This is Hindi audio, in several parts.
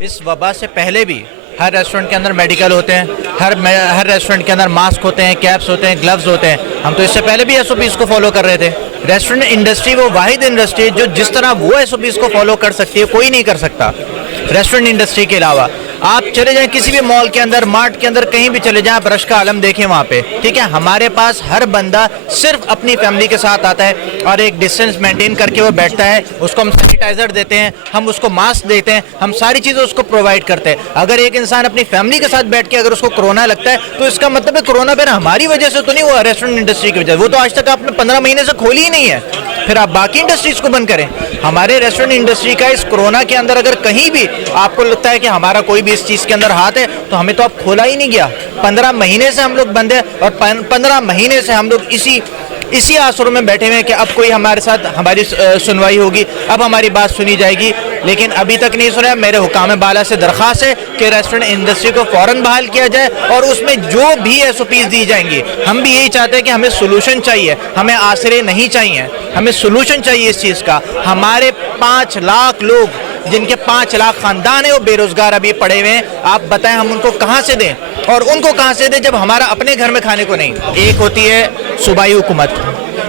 इस वबा से पहले भी हर रेस्टोरेंट के अंदर मेडिकल होते हैं, हर रेस्टोरेंट के अंदर मास्क होते हैं, कैप्स होते हैं, ग्लव्स होते हैं। हम तो इससे पहले भी एसओपीज़ को फॉलो कर रहे थे। रेस्टोरेंट इंडस्ट्री वो वाहिद इंडस्ट्री है जो जिस तरह वो एसओपीज़ को फॉलो कर सकती है, कोई नहीं कर सकता रेस्टोरेंट इंडस्ट्री के अलावा। आप चले जाएं किसी भी मॉल के अंदर, मार्ट के अंदर, कहीं भी चले जाएं, आप रश का आलम देखें वहाँ पे, ठीक है। हमारे पास हर बंदा सिर्फ अपनी फैमिली के साथ आता है और एक डिस्टेंस मेंटेन करके वो बैठता है। उसको हम सैनिटाइजर देते हैं, हम उसको मास्क देते हैं, हम सारी चीज़ें उसको प्रोवाइड करते हैं। अगर एक इंसान अपनी फैमिली के साथ बैठ के अगर उसको कोरोना लगता है तो इसका मतलब है कोरोना फिर हमारी वजह से तो नहीं हुआ, रेस्टोरेंट इंडस्ट्री की वजह। वो तो आज तक आपने 15 महीने से खोली ही नहीं है, फिर आप बाकी इंडस्ट्रीज को बंद करें। हमारे रेस्टोरेंट इंडस्ट्री का इस कोरोना के अंदर अगर कहीं भी आपको लगता है कि हमारा कोई भी इस चीज़ के अंदर हाथ है तो हमें तो अब खोला ही नहीं गया। 15 महीने से हम लोग बंद है और 15 महीने से हम लोग इसी आसरों में बैठे हुए हैं कि अब कोई हमारे साथ हमारी सुनवाई होगी, अब हमारी बात सुनी जाएगी, लेकिन अभी तक नहीं सुना। मेरे हुकाम बाला से दरख्वास्त है कि रेस्टोरेंट इंडस्ट्री को फ़ौरन बहाल किया जाए और उसमें जो भी एसओपीज़ दी जाएंगी, हम भी यही चाहते हैं कि हमें सोल्यूशन चाहिए, हमें आसरे नहीं चाहिए, हमें सोल्यूशन चाहिए इस चीज़ का। हमारे 5 लाख लोग जिनके 5 लाख ख़ानदान है वो बेरोज़गार अभी पड़े हुए हैं। आप बताएं हम उनको कहाँ से दें और उनको कहाँ से दें जब हमारा अपने घर में खाने को नहीं। एक होती है सूबाई हुकूमत,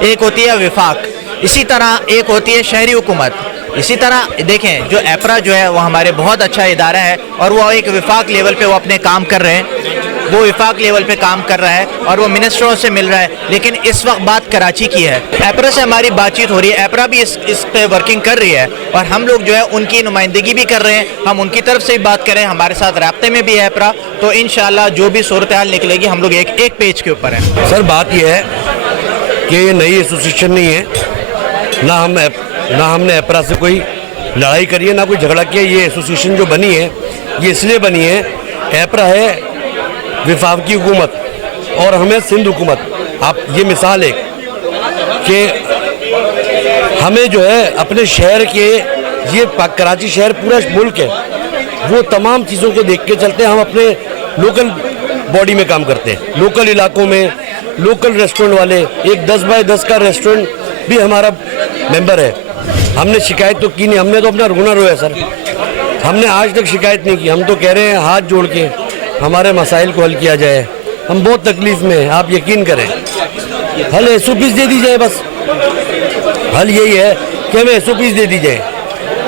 एक होती है विफाक, इसी तरह एक होती है शहरी हुकूमत। इसी तरह देखें जो एपरा जो है वो हमारे बहुत अच्छा इदारा है और वो एक विफाक लेवल पे वो अपने काम कर रहे हैं, वो विफाक लेवल पे काम कर रहा है और वो मिनिस्टरों से मिल रहा है। लेकिन इस वक्त बात कराची की है, एपरा से हमारी बातचीत हो रही है, एपरा भी इस पे वर्किंग कर रही है और हम लोग जो है उनकी नुमाइंदगी भी कर रहे हैं, हम उनकी तरफ से भी बात करें, हमारे साथ राब्ते में भी है एपरा। तो इंशाल्लाह जो भी सूरत हाल निकलेगी हम लोग एक पेज के ऊपर हैं। सर बात यह है कि ये नई एसोसिएशन नहीं है, ना हमने एपरा से कोई लड़ाई करी है, ना कोई झगड़ा किया। ये एसोसिएशन जो बनी है ये इसलिए बनी है, एपरा है विफाकी हुकूमत और हमें सिंध हुकूमत। आप ये मिसाल है कि हमें जो है अपने शहर के, ये कराची शहर पूरा मुल्क है, वो तमाम चीज़ों को देख के चलते हैं। हम अपने लोकल बॉडी में काम करते हैं, लोकल इलाकों में लोकल रेस्टोरेंट वाले, एक 10 बाय 10 का रेस्टोरेंट भी हमारा मेंबर है। हमने शिकायत तो की नहीं, हमने तो अपना रोना रोया सर, हमने आज तक शिकायत नहीं की। हम तो कह रहे हैं हाथ जोड़ के हमारे मसाइल को हल किया जाए, हम बहुत तकलीफ़ में हैं, आप यकीन करें। हल एसओपीज़ दे दी जाए, बस हल यही है कि हमें एसओपीज़ दे दी जाए,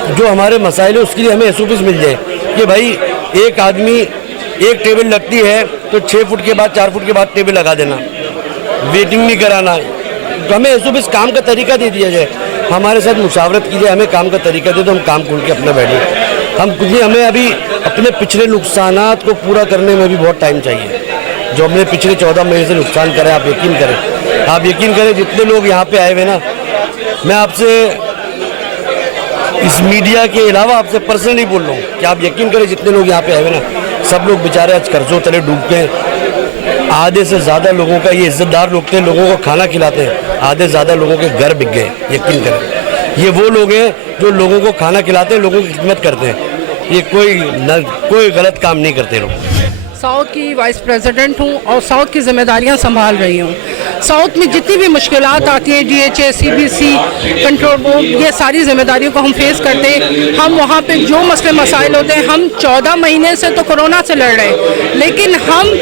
जो हमारे मसाइल है उसके लिए हमें एसओपीज़ मिल जाए कि भाई एक आदमी एक टेबल लगती है तो 6 फुट के बाद 4 फुट के बाद टेबल लगा देना, वेटिंग नहीं कराना। तो हमें एसओपीज़ काम का तरीका दे दिया जाए, हमारे साथ मुशावरत कीजिए, हमें काम का तरीका दे तो हम काम खोल के अपना बैठे। हम कुछ नहीं, हमें अभी अपने पिछले नुकसानात को पूरा करने में भी बहुत टाइम चाहिए। जो हमने पिछले 14 महीने से नुकसान करें, आप यकीन करें जितने लोग यहाँ पे आए हुए ना, मैं आपसे इस मीडिया के अलावा आपसे पर्सनली बोल रहा हूँ कि आप यकीन करें जितने लोग यहाँ पे आए हुए ना, सब लोग बेचारे आज कर्जों तले डूबते हैं। आधे से ज़्यादा लोगों का, ये इज्जतदार लोग थे, लोगों को खाना खिलाते हैं, आधे से ज़्यादा लोगों के घर बिक गए। यकीन करें ये वो लोग हैं जो लोगों को खाना खिलाते हैं, लोगों की खिदमत करते हैं, ये कोई गलत काम नहीं करते लोग। साउथ की वाइस प्रेसिडेंट हूँ और साउथ की जिम्मेदारियाँ संभाल रही हूँ। साउथ में जितनी भी मुश्किलात आती हैं, DHA, CBC, कंट्रोल बोर्ड, ये सारी जिम्मेदारियों को हम फेस करते हैं। हम वहाँ पे जो मसले मसाइल होते हैं, हम 14 महीने से तो कोरोना से लड़ रहे हैं, लेकिन हम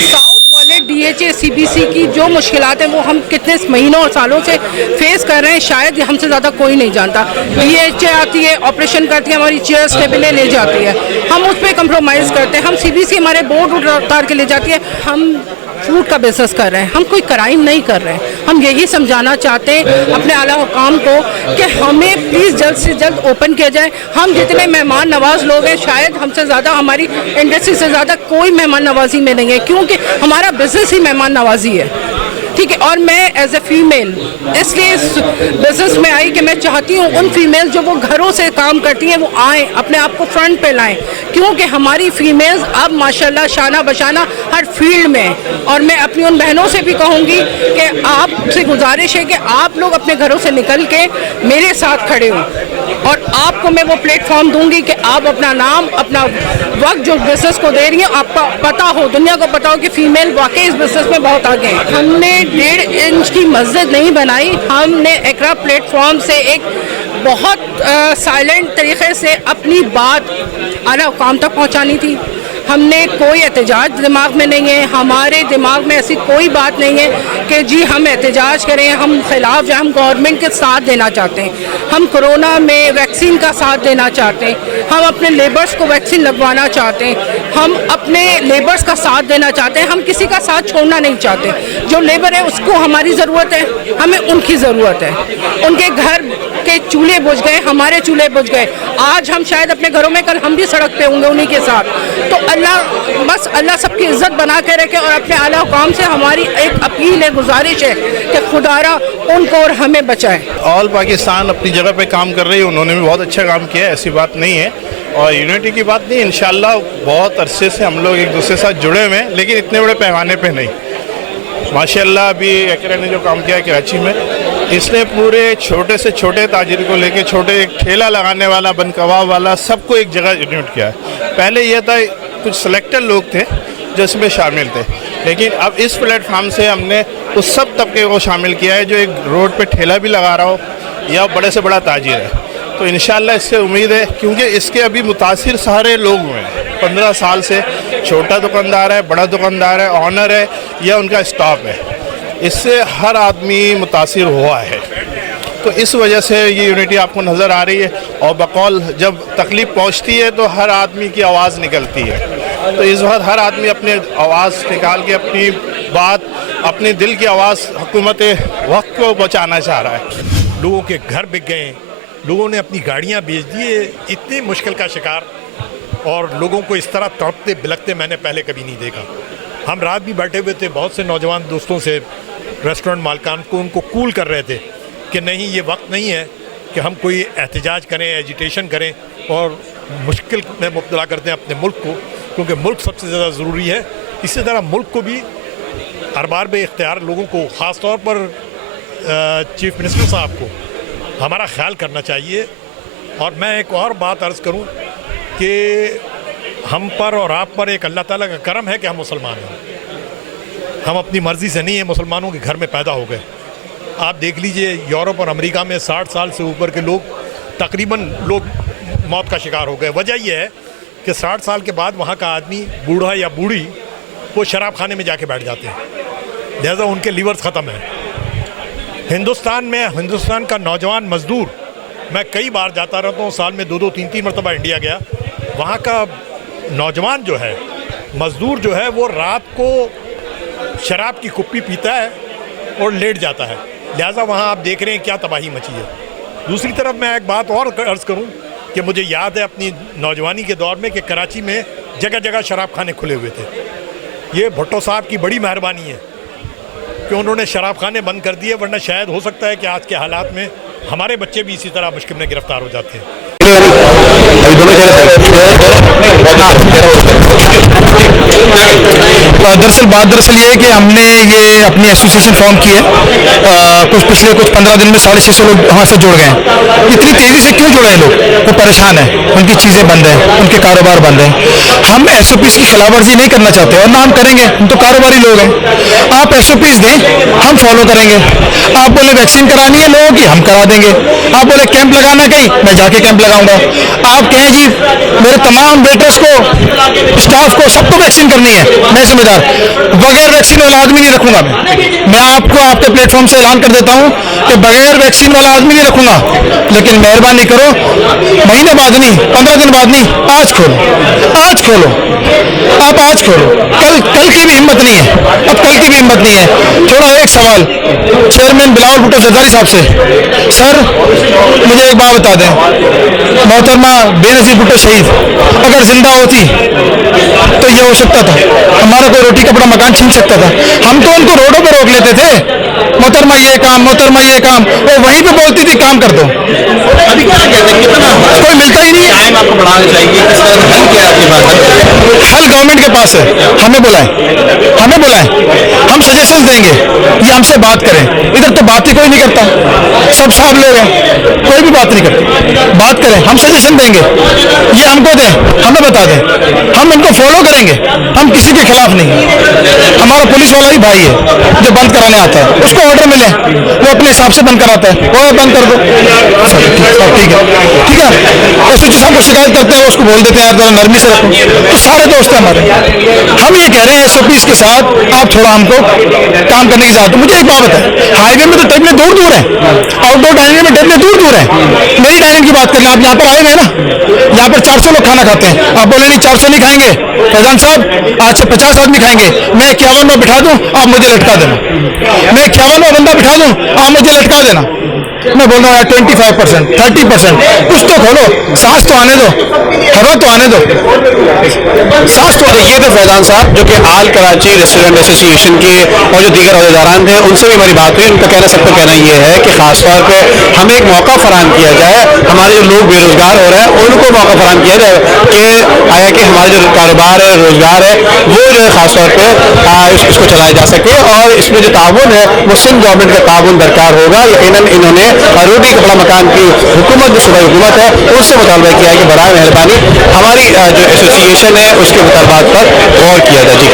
साउथ वाले DHA, CBC की जो मुश्किलात हैं वो हम कितने महीनों और सालों से फेस कर रहे हैं, शायद हमसे ज़्यादा कोई नहीं जानता। DHA आती है, ऑपरेशन करती है, हमारी चेयर्स टेबलें ले जाती है, हम उस पर कंप्रोमाइज़ करते हैं। हम CBC हमारे बोर्ड उतार के ले जाती है। हम फूड का बिजनेस कर रहे हैं, हम कोई क्राइम नहीं कर रहे हैं। हम यही समझाना चाहते हैं अपने आला हुकाम को कि हमें प्लीज़ जल्द से जल्द ओपन किया जाए। हम जितने मेहमान नवाज लोग हैं, शायद हमसे ज़्यादा, हमारी इंडस्ट्री से ज़्यादा कोई मेहमान नवाजी में नहीं है, क्योंकि हमारा बिजनेस ही मेहमान नवाजी है, ठीक है। और मैं एज ए फीमेल इसलिए इस बिजनेस में आई कि मैं चाहती हूँ उन फीमेल्स जो वो घरों से काम करती हैं वो आएँ, अपने आप को फ्रंट पे लाएं, क्योंकि हमारी फीमेल्स अब माशाल्लाह शाना बशाना हर फील्ड में। और मैं अपनी उन बहनों से भी कहूँगी कि आपसे गुजारिश है कि आप लोग अपने घरों से निकल के मेरे साथ खड़े हों और आपको मैं वो प्लेटफॉर्म दूंगी कि आप अपना नाम, अपना वक्त जो बिजनेस को दे रही हैं, आपका पता हो, दुनिया को पता हो कि फीमेल वाकई इस बिजनेस में बहुत आगे हैं। हमने 1.5 इंच की मस्जिद नहीं बनाई, हमने एकरा प्लेटफॉर्म से एक बहुत साइलेंट तरीके से अपनी बात आला हुकाम तक पहुंचानी थी। हमने कोई एहतजाज दिमाग में नहीं है, हमारे दिमाग में ऐसी कोई बात नहीं है कि जी हम एहतजाज करें, हम खिलाफ जाए। हम गवर्नमेंट के साथ देना चाहते हैं, हम कोरोना में वैक्सीन का साथ देना चाहते हैं, हम अपने लेबर्स को वैक्सीन लगवाना चाहते हैं, हम अपने लेबर्स का साथ देना चाहते हैं, हम किसी का साथ छोड़ना नहीं चाहते। जो लेबर है उसको हमारी ज़रूरत है, हमें उनकी ज़रूरत है। उनके घर के चूल्हे बुझ गए, हमारे चूल्हे बुझ गए, आज हम शायद अपने घरों में, कल हम भी सड़क पे होंगे उन्हीं के साथ। तो अल्लाह सबकी इज्जत बना के रखे। और अपने आला हुकाम से हमारी एक अपील है, गुजारिश है कि खुदारा उनको और हमें बचाए। ऑल पाकिस्तान अपनी जगह पे काम कर रही है, उन्होंने भी बहुत अच्छा काम किया है, ऐसी बात नहीं है। और यूनिटी की बात नहीं, इंशाल्लाह बहुत अरसे से हम लोग एक दूसरे के साथ जुड़े हुए हैं, लेकिन इतने बड़े पैमाने पे नहीं। माशाल्लाह अभी एकरा ने जो काम किया कराची में, इसने पूरे छोटे से छोटे ताजिर को लेके छोटे एक ठेला लगाने वाला, बन कबाब वाला, सबको एक जगह यूनिट किया है। पहले यह था कुछ सिलेक्टेड लोग थे जो इसमें शामिल थे, लेकिन अब इस प्लेटफार्म से हमने उस सब तबके को शामिल किया है जो एक रोड पे ठेला भी लगा रहा हो या बड़े से बड़ा ताजिर है। तो इंशाल्लाह इससे उम्मीद है, क्योंकि इसके अभी मुतासिर सारे लोग हुए हैं 15 साल से, छोटा दुकानदार है, बड़ा दुकानदार है, ऑनर है या उनका स्टाफ है, इससे हर आदमी मुतासिर हुआ है। तो इस वजह से ये यूनिटी आपको नज़र आ रही है। और बकौल जब तकलीफ़ पहुंचती है तो हर आदमी की आवाज़ निकलती है, तो इस वक्त हर आदमी अपने आवाज़ निकाल के अपनी बात, अपने दिल की आवाज़ हुकूमत वक्त को पहुँचाना चाह रहा है। लोगों के घर बिक गए, लोगों ने अपनी गाड़ियां बेच दी, इतनी मुश्किल का शिकार, और लोगों को इस तरह तड़पते बिलखते मैंने पहले कभी नहीं देखा। हम रात भी बैठे हुए थे, बहुत से नौजवान दोस्तों से, रेस्टोरेंट मालकान को, उनको कूल कर रहे थे कि नहीं, ये वक्त नहीं है कि हम कोई एहतजाज करें, एजिटेशन करें और मुश्किल में मुब्तला कर दें अपने मुल्क को, क्योंकि मुल्क सबसे ज़्यादा ज़रूरी है। इसी तरह मुल्क को भी अरबार बे इख्तियार लोगों को, ख़ास तौर पर चीफ मिनिस्टर साहब को हमारा ख्याल करना चाहिए। और मैं एक और बात अर्ज़ करूं कि हम पर और आप पर एक अल्लाह ताला का करम है कि हम मुसलमान हैं। हम अपनी मर्ज़ी से नहीं है मुसलमानों के घर में पैदा हो गए। आप देख लीजिए यूरोप और अमेरिका में 60 साल से ऊपर के लोग, तकरीबन लोग मौत का शिकार हो गए। वजह यह है कि 60 साल के बाद वहाँ का आदमी, बूढ़ा या बूढ़ी, वो शराब खाने में जाके बैठ जाते हैं, लिहाजा उनके लीवर्स ख़त्म हैं। हिंदुस्तान में हिंदुस्तान का नौजवान मज़दूर, मैं कई बार जाता रहता हूँ, साल में 2-2, 3-3 मरतबा इंडिया गया। वहाँ का नौजवान जो है, मज़दूर जो है, वो रात को शराब की कुप्पी पीता है और लेट जाता है। लिहाजा वहाँ आप देख रहे हैं क्या तबाही मची है। दूसरी तरफ मैं एक बात और अर्ज़ करूँ कि मुझे याद है अपनी नौजवानी के दौर में कि कराची में जगह जगह शराब खाने खुले हुए थे। ये भुट्टो साहब की बड़ी मेहरबानी है कि उन्होंने शराब खाने बंद कर दिए, वरना शायद हो सकता है कि आज के हालात में हमारे बच्चे भी इसी तरह मुश्किल में गिरफ्तार हो जाते हैं। दरअसल ये है कि हमने ये अपनी एसोसिएशन फॉर्म की है, पिछले 15 दिन में 650 लोग हमारे साथ जुड़ गए हैं। इतनी तेज़ी से क्यों जुड़े हैं लोग? वो परेशान है, उनकी चीज़ें बंद हैं, उनके कारोबार बंद हैं। हम SOPs की खिलाफवर्जी नहीं करना चाहते और ना हम करेंगे, हम तो कारोबारी लोग हैं। आप SOPs दें, हम फॉलो करेंगे। आप बोले वैक्सीन करानी है लोगों की, हम करा देंगे। आप बोले कैंप लगाना कहीं, मैं जाके कैंप लगाऊंगा। आप कहें जी मेरे तमाम वेटर्स को, स्टाफ को, सबको वैक्सीन करनी है, मैं जिम्मेदार, बगैर वैक्सीन वाला आदमी नहीं रखूंगा। मैं आपको आपके प्लेटफॉर्म से ऐलान कर देता हूं कि बगैर वैक्सीन वाला आदमी नहीं रखूंगा। लेकिन मेहरबानी करो, महीने बाद नहीं, 15 दिन बाद नहीं, आज खोलो, आज खोलो, आप आज खोलो। कल की भी हिम्मत नहीं है, अब कल की भी हिम्मत नहीं है। थोड़ा एक सवाल चेयरमैन बिलावल भुट्टो जरदारी साहब से, सर मुझे एक बात बता दें, मोहतरमा बेनज़ीर भुट्टो शहीद अगर जिंदा होती तो ये हो सकता था, हमारा कोई रोटी कपड़ा मकान छीन सकता था। हम तो उनको रोडों पर रोक लेते थे, मोहतरमा ये काम, मोहतरमा ये काम, वो वहीं पे बोलती थी काम कर दो। अभी क्या कहते हैं, कितना कोई मिलता ही नहीं है। टाइम आपको बढ़ाना चाहिए, किस तरह हल किया आपके पास? हल गवर्नमेंट के पास है, हमें बुलाएं, हम सजेशन देंगे, ये हमसे बात करें। इधर तो बात ही कोई नहीं करता, सब साहब लोग हैं, कोई भी बात नहीं करते। बात करें, हम सजेशन देंगे, ये हमको दें, हमें बता दें, हम उनको फॉलो करेंगे। हम किसी के खिलाफ नहीं है। हमारा पुलिस वाला ही भाई है जो बंद कराने आता है, उसको ऑर्डर मिले, वो अपने हिसाब से बंद कराता है, वो बंद कर दो, सब ठीक है। एसओजी साहब को शिकायत करते हैं, उसको बोल देते हैं यार जरा नरमी से रखो। तो सारे दोस्त हैं हमारे। हम ये कह रहे हैं एसओपीज के साथ आप थोड़ा हमको काम करने की जरूरत है। मुझे एक बात बताए, हाईवे में तो टेबलें दूर दूर है, आउटडोर डाइनिंग में टेबलें दूर दूर है। मेरी डाइनिंग की बात करें, आप यहाँ पर आए हुए हैं ना, यहाँ पर 400 लोग खाना खाते हैं, आप बोले नहीं 400 नहीं खाएंगे फैजान साहब, आज से 50 आदमी खाएंगे, मैं 51वां बिठा दूं, आप मुझे लटका देना। मैं 51वां बंदा बिठा दूं, आप मुझे लटका देना। मैं बोल रहा हूँ यार 25%, 30%, कुछ तो खोलो, सांस तो आने दो, हवा तो आने दो, सांस तो। ये थे फैजान साहब जो कि आल कराची रेस्टोरेंट एसोसिएशन के और जो दीगर अहदेदारान थे, उनसे भी हमारी बात हुई। उनका कहना, सबका कहना ये है कि खासतौर पे हमें एक मौका फराहम किया जाए, हमारे जो लोग बेरोजगार हो रहे हैं उनको मौका फराहम किया जाए कि आया कि हमारे जो कारोबार है, रोजगार है, वो जो है खासतौर पर इसको चलाया जा सके। और इसमें जो ताउन है वो सिंध गवर्नमेंट का ताउन दरकार होगा। यकीनन इन्होंने रोटी कपड़ा मकान की हुकूमत जो सूबाई हुकूमत है उससे मुतालबा किया है कि बराए मेहरबानी हमारी जो एसोसिएशन है उसके मुतालबात पर गौर किया जाए। जी।